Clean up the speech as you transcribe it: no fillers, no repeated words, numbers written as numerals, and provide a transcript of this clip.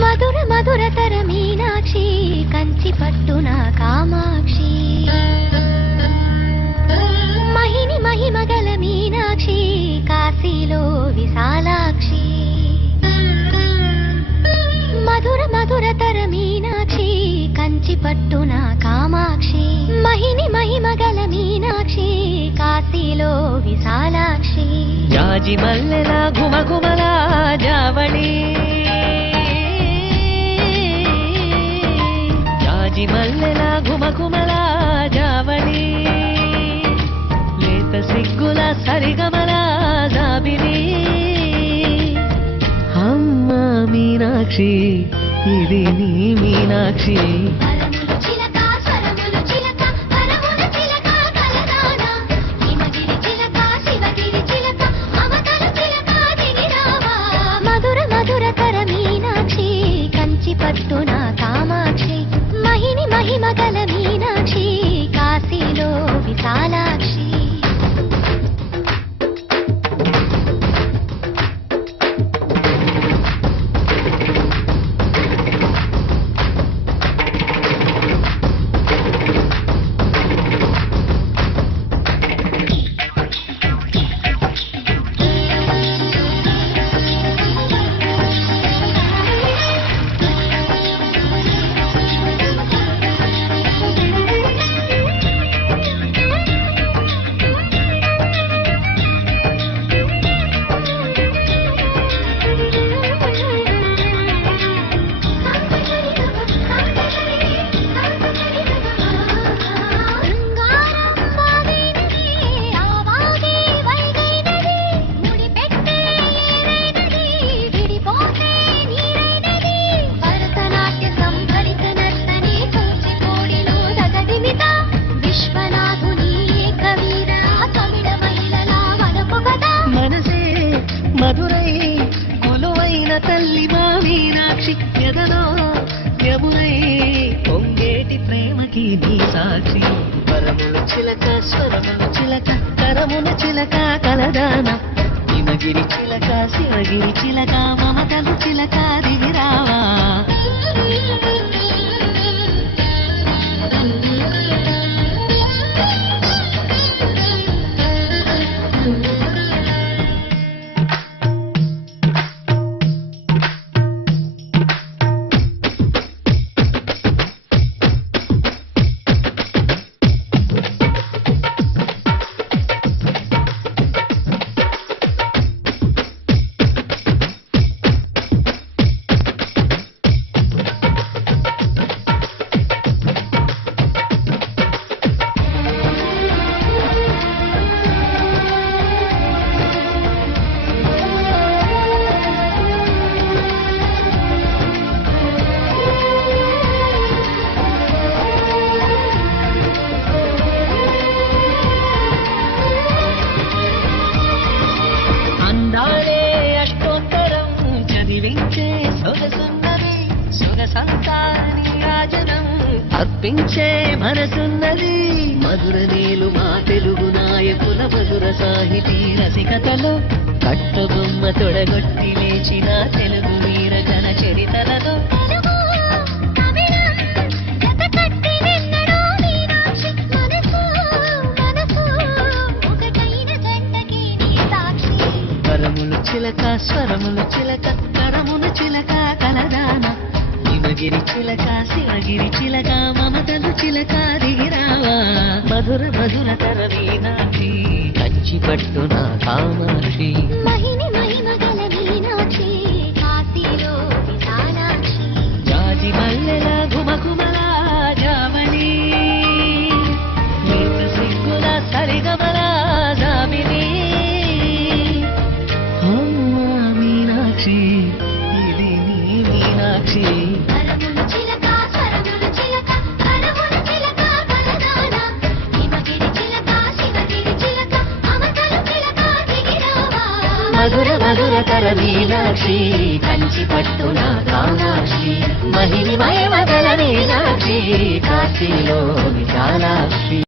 మధుర మధురతర మీనాక్షి కంచి పట్టున కామాక్షి మహిని మహిమగల మీనాక్షి కాశీలో విశాలాక్షి మధుర మధురతర మీనాక్షి కంచి పట్టున కామాక్షి మహిని మహిమగల మీనాక్షి కాశీలో విశాలాక్షి జాజి మల్లెల గుమగుమల జావళి జాజి మల్లెల గుమగుమల జావళి లేత సిగ్గుల సరిగమల జాబిలి అమ్మ మీనాక్షి ఇది నీ మీనాక్షి మధుర మధురతర మీనాక్షి కంచి పట్టున కామాక్షి మహిని మహిమగల మీనాక్షి కాశీలో విశాలాక్షి మధురై కొలువైన తల్లి మా మీనాక్షి ఎదలో యమునై పొంగేటి ప్రేమకి నీ సాక్షి పరములు చిలక స్వరములు చిలక కరమున చిలక కలదాన హిమగిరి చిలక శివగిరి చిలక మమతలు చిలక దిగిరావా అర్పించే మనసున్నది మధుర నేలు మా తెలుగు నాయకుల మధుర సాహితీ రసికతలో కట్టబొమ్మ తొడగొట్టి లేచిన తెలుగు వీర జన చరితలలో కరములు చిలక స్వరములు చిలక కరమున చిలక కలదాన హిమగిరి చిలక శివగిరి చిలక మమతలు చిలక దిగిరావా మధుర మధుర తర మీనాక్షి కంచి పట్టున కామాక్షి మహిని మహిమగల మీనాక్షి కాశీలో విశాలాక్షి జాజి మల్లెల గుమగుమల జావళి నీత సిగ్గుల సరిగమల జాబిలి అమ్మ మీనాక్షి ఇది నీ మీనాక్షి మధుర మధురతర మీనాక్షి కంచి పట్టున కామాక్షి మహిమయ మగల మీనాక్షి కాశీలో విశాలాక్షి